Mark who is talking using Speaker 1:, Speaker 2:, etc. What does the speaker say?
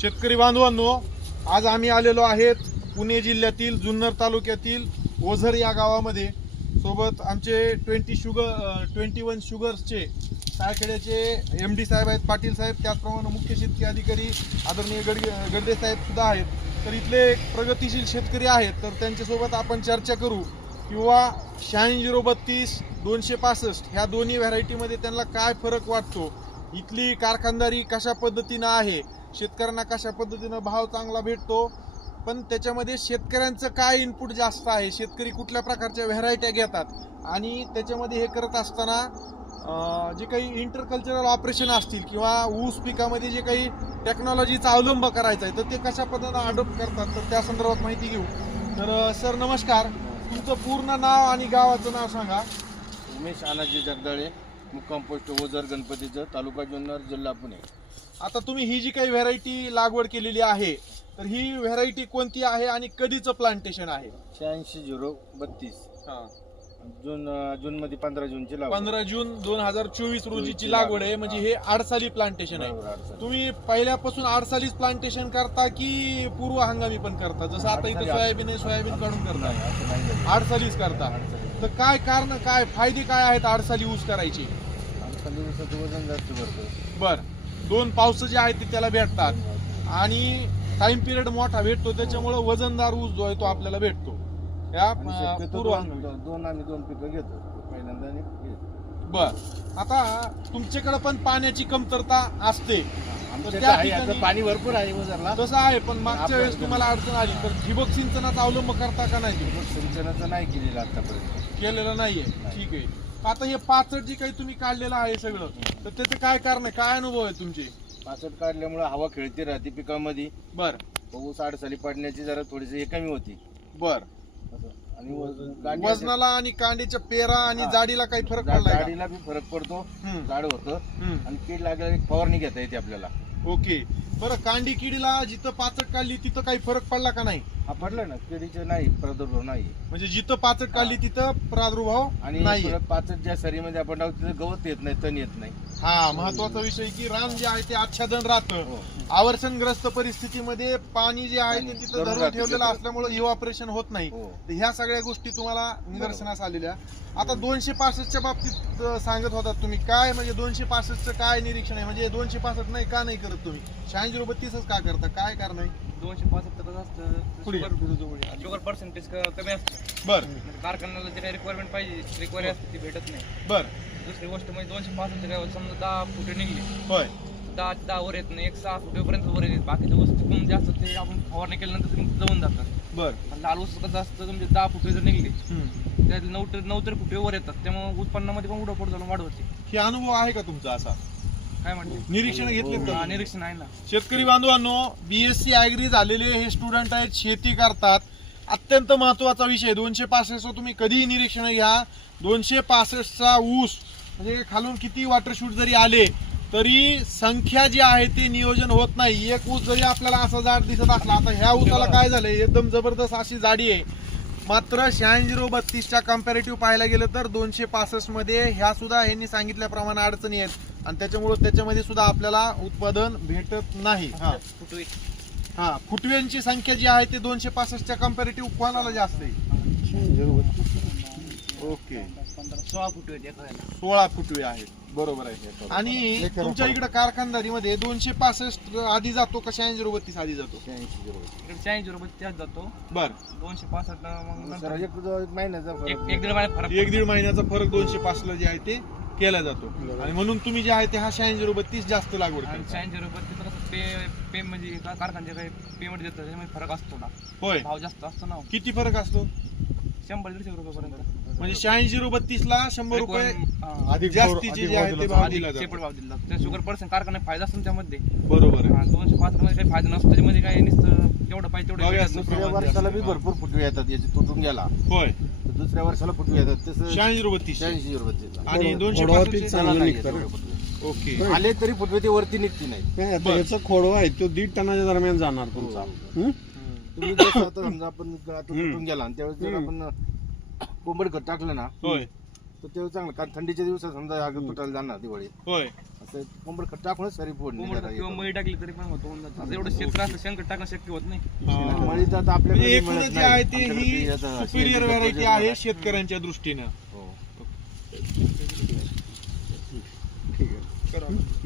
Speaker 1: शेतकरी बांधवांनो आज आम्ही आलेलो आहेत पुणे जिल्ह्यातील जुन्नर तालुक्यातील ओझर या गावामध्ये. सोबत आमचे ट्वेंटी शुगर ट्वेंटी वन शुगर्सचे सायखेड्याचे एम डी साहेब आहेत पाटील साहेब त्याचप्रमाणे मुख्य शेतकरी अधिकारी आदरणीय गड गड्डे साहेब सुद्धा आहेत. तर इथले प्रगतिशील शेतकरी आहेत तर त्यांच्यासोबत आपण चर्चा करू. किंवा शहाऐंशी झिरो बत्तीस दोनशे पासष्ट ह्या दोन्ही व्हरायटीमध्ये त्यांना काय फरक वाटतो? इथली कारखानदारी कशा पद्धतीनं आहे? शेतकऱ्यांना कशा पद्धतीनं भाव चांगला भेटतो? पण त्याच्यामध्ये शेतकऱ्यांचं काय इनपुट जास्त आहे? शेतकरी कुठल्या प्रकारच्या व्हेरायट्या घेतात? आणि त्याच्यामध्ये हे करत असताना जे काही इंटरकल्चरल ऑपरेशन असतील किंवा ऊस पिकामध्ये जे काही टेक्नॉलॉजीचा अवलंब करायचा आहे तर ते कशा पद्धतीनं अडॉप्ट करतात? तर त्या संदर्भात माहिती घेऊ. तर सर नमस्कार. तुमचं पूर्ण नाव आणि गावाचं नाव सांगा.
Speaker 2: उमेश आनाजी जगदाळे. मुक्काम पोस्ट ओझर गणपतीचं तालुका जुन्नर जिल्हा पुणे.
Speaker 1: आता तुम्ही ही जी काही व्हेरायटी लागवड केलेली आहे तर ही व्हेरायटी कोणती आहे आणि कधीचं प्लांटेशन आहे?
Speaker 2: शहाऐंशी झिरो बत्तीस. जून जूनमध्ये पंधरा जूनची लागवड.
Speaker 1: पंधरा जून दोन हजार चोवीस रोजीची लागवड आहे म्हणजे
Speaker 2: हा.
Speaker 1: आडसाली प्लांटेशन आहे. तुम्ही पहिल्यापासून आडसालीच प्लांटेशन करता की पूर्व हंगामी पण करता जसं आता इथं
Speaker 2: आडसाली-
Speaker 1: सोयाबीन आहे सोयाबीन काढून करता
Speaker 2: नाही, असं नाही झालं.
Speaker 1: आडसालीच करता. तर काय कारण काय फायदे काय आहेत आडसाली ऊस करायचे
Speaker 2: अडचणी दिवसाचं वजन जास्त भरतं
Speaker 1: बर दोन पावस जे आहेत ते त्याला भेटतात आणि टाइम पिरियड मोठा भेटतो त्याच्यामुळे वजनदार ऊस जो आहे तो आपल्याला भेटतो या
Speaker 2: आणि
Speaker 1: अं,
Speaker 2: शक्यतो
Speaker 1: पूर्व
Speaker 2: दोन दोन- दोन पिकं घेतो. पहिल्यांदा आणि हे.
Speaker 1: बर. आता तुमच्याकडे पण पाण्याची कमतरता असते.
Speaker 2: आमच्या
Speaker 1: त्या
Speaker 2: इथं आहे,
Speaker 1: ठिकाणी-
Speaker 2: आता पाणी भरपूर आहे
Speaker 1: तसं आहे पण मागच्या वेळेस तुम्हाला अडचण आली. तर ठिबक सिंचनाचा अवलंब करता का नाही?
Speaker 2: सिंचनाचं नाही केलेलं आतापर्यंत.
Speaker 1: केलेलं नाहीये.
Speaker 2: नाही.
Speaker 1: ठीक आहे. आता हे पाचट जे काही तुम्ही काढलेलं आहे सगळं तर त्याचं काय कारण आहे? काय अनुभव आहे तुमचे?
Speaker 2: पाचट काढल्यामुळे हवा खेळती राहते पिकामध्ये.
Speaker 1: बर.
Speaker 2: पाऊस आडसाली पडण्याची जरा थोडीशी हे कमी होती.
Speaker 1: बर.
Speaker 2: आणि वजन-
Speaker 1: वजनाला आणि कांडीच्या पेरा आणि
Speaker 2: हा.
Speaker 1: जाडीला काही फरक
Speaker 2: जा-
Speaker 1: का?
Speaker 2: जाडीला बी फरक पडतो
Speaker 1: हम्म,
Speaker 2: झाड होतं. आणि कीड लागल्यावर एक फवारणी घेता येते आपल्याला.
Speaker 1: ओके. बरं कांडी किडीला जिथं पाचट काढली तिथं काही फरक पडला का नाही?
Speaker 2: हा पडला ना. किडीचे नाही प्रादुर्भाव नाही.
Speaker 1: म्हणजे जिथं पाचट काढली तिथं प्रादुर्भाव
Speaker 2: आणि परत पाचट ज्या सरीमध्ये आपण टाकतो तिथे गवत येत नाही तण येत नाही.
Speaker 1: हा महत्त्वाचा विषय की रान जे आहे ते आच्छादन राहतं.
Speaker 2: हो.
Speaker 1: आवर्षणग्रस्त परिस्थितीमध्ये पाणी जे आहे ते तिथं
Speaker 2: धरून
Speaker 1: ठेवलेलं. असल्यामुळे इव्हॉपरेशन होत नाही.
Speaker 2: हो.
Speaker 1: तर ह्या सगळ्या गोष्टी तुम्हाला निदर्शनास आलेल्या. आता दोनशे पासष्टच्या बाबतीत सांगत होतात तुम्ही. काय म्हणजे दोनशे पासष्टचं काय निरीक्षण आहे? म्हणजे दोनशे पासष्ट नाही का नाही करत तुम्ही? शहाऐंशी बत्तीसच का करता? काय कारण आहे?
Speaker 3: दोनशे पासष्ट. शुगर पर्सेंटेज कमी असतं.
Speaker 1: बर.
Speaker 3: कारखान्याला जे काही रिक्वायरमेंट पाहिजे रिक्वायरी असते ती भेटत नाही.
Speaker 1: बर.
Speaker 3: दुसरी गोष्ट म्हणजे दोनशे पासष्ट काय होतं, समजा दहा फुटे निघली.
Speaker 1: होय.
Speaker 3: दहा दहा वर येत नाही एक सहा फुटेपर्यंत वर येते बाकीच्या वस्तू कमी जास्त ते आपण फवारणी केल्यानंतर ते जवून जातात.
Speaker 1: बर.
Speaker 3: लाल वस्तू कसं असतं म्हणजे दहा फुटे जर निघले. त्यात नऊ नऊ तरी फुटे वर येतात. त्यामुळे उत्पन्नामध्ये पण उडं जाऊन वाढ होते.
Speaker 1: हे अनुभव आहे का तुमचा असा?
Speaker 3: काय म्हणते?
Speaker 1: निरीक्षण घेतले
Speaker 3: निरीक्षण आहे ना.
Speaker 1: शेतकरी बांधवांनो बीएससी ॲग्री झालेले हे स्टुडंट आहेत शेती करतात. अत्यंत महत्त्वाचा विषय दोनशे पासष्टचा तुम्ही कधीही निरीक्षण घ्या. दोनशे पासष्टचा ऊस म्हणजे खालून किती वॉटरशूट जरी आले तरी संख्या जी आहे ते नियोजन होत नाही. एक ऊस जरी आपल्याला असा जाड दिसत असला आता ह्या ऊसाला काय झालंय? एकदम जबरदस्त अशी जाडी आहे. मात्र शहाऐंशी झिरो बत्तीसच्या कम्पॅरेटिव्ह पाहायला गेलं तर दोनशे पासष्टमध्ये ह्या सुद्धा ह्यांनी सांगितल्याप्रमाणे अडचणी आहेत. आणि त्याच्यामुळे त्याच्यामध्ये सुद्धा आपल्याला उत्पादन भेटत नाही. हा.
Speaker 3: फुटवे
Speaker 1: हा. फुटव्यांची संख्या जी आहे ते दोनशे पासष्टच्या कम्पॅरेटिव्ह कोणाला जास्त आहे? ओके.
Speaker 3: सोळा फुटवे आहेत एका.
Speaker 1: सोळा फुटवे आहेत. बरोबर आहे आणि तुमच्या इकडे कारखानदारीमध्ये दोनशे पासष्ट आधी जातो का शहाऐंशी झिरो बत्तीस आधी जातो?
Speaker 2: शहाऐंशी.
Speaker 3: इकडे चाळीस रुपये त्याच जातो.
Speaker 1: बर.
Speaker 3: दोनशे पासष्ट मग नंतर
Speaker 2: एक एक महिन्याचा फरक.
Speaker 3: एक एक दीड फरक
Speaker 1: एक दीड महिन्याचा फरक दोनशे पाचला जे आहे ते केला जातो. आणि म्हणून तुम्ही जे आहे ते हा शहाऐंशी झिरो बत्तीस जास्त लागवड
Speaker 3: आणि
Speaker 1: करता.
Speaker 3: शहाऐंशी रुपये तिथं कसं पे पे म्हणजे का- कारखान्याचे काही पेमेंट देतात त्याच्यामध्ये फरक असतो ना.
Speaker 1: होय.
Speaker 3: भाव जास्त असतो ना.
Speaker 1: किती फरक असतो?
Speaker 3: शंभर दीडशे रुपयापर्यंत
Speaker 1: म्हणजे शहाऐंशी झिरो बत्तीस ला शंभर रुपये अधिक जास्तीचे जे आहे ते भाव दिला जातो.
Speaker 3: भाव दिला जातो. त्या शुगर पर्सेंट कारखान्यात फायदा असतो ना त्यामध्ये
Speaker 1: बरोबर आहे.
Speaker 3: हा, दोनशे पाच मध्ये काही फायदा नसतो त्याच्यामध्ये काही नुसतं जेवढं पाहिजे तेवढं
Speaker 1: बघा,
Speaker 3: भेटत
Speaker 1: दुसऱ्या
Speaker 3: नसतं.
Speaker 2: दुसऱ्या वर्षाला बी भरपूर फुटवे येतात याचे तुटून गेला.
Speaker 1: होय.
Speaker 2: तर दुसऱ्या वर्षाला फुटवे येतात. तसं
Speaker 1: शहाऐंशी बत्तीस
Speaker 2: शहाऐंशी बत्तीस
Speaker 1: आणि दोनशे
Speaker 4: खोडवा पीक चांगलं निघतं.
Speaker 1: ओके.
Speaker 2: आले तरी फुटवे ते वरती निघती नाही
Speaker 4: नाही, आता
Speaker 1: बरं.
Speaker 4: याचा खोडवा आहे तो दीड टनाच्या दरम्यान जाणार तुमचा. हं?
Speaker 2: तुम्ही जसं आता समजा आपण आता तुटून गेला आणि त्यावेळेस जर आपण कोंबड खत टाकलं ना
Speaker 1: होय.
Speaker 2: तर तेव्हा चांगलं. कारण थंडीच्या दिवसात समजा अगं तुटायला जाणार दिवाळी.
Speaker 1: होय.
Speaker 2: असं कोंबड खत टाकूनच सरी फोडणी
Speaker 3: कोंबड
Speaker 2: करायची.
Speaker 3: किंवा मळी टाकली तरी पण होतो एवढं क्षेत्र असलं शेणखत टाकणं शक्य होत नाही.
Speaker 1: हा.
Speaker 2: मळी तर आता
Speaker 1: म्हणजे
Speaker 2: आपल्याकडे
Speaker 1: एकूणच
Speaker 2: मिळत
Speaker 1: जे आहे
Speaker 2: नाही.
Speaker 1: ते
Speaker 2: आमच्याकडे
Speaker 1: ही
Speaker 2: याचं
Speaker 1: सुपिरियर व्हरायटी
Speaker 2: आहे.
Speaker 1: शेतकऱ्यांच्या दृष्टीनं.
Speaker 2: हो.
Speaker 4: ठीक आहे.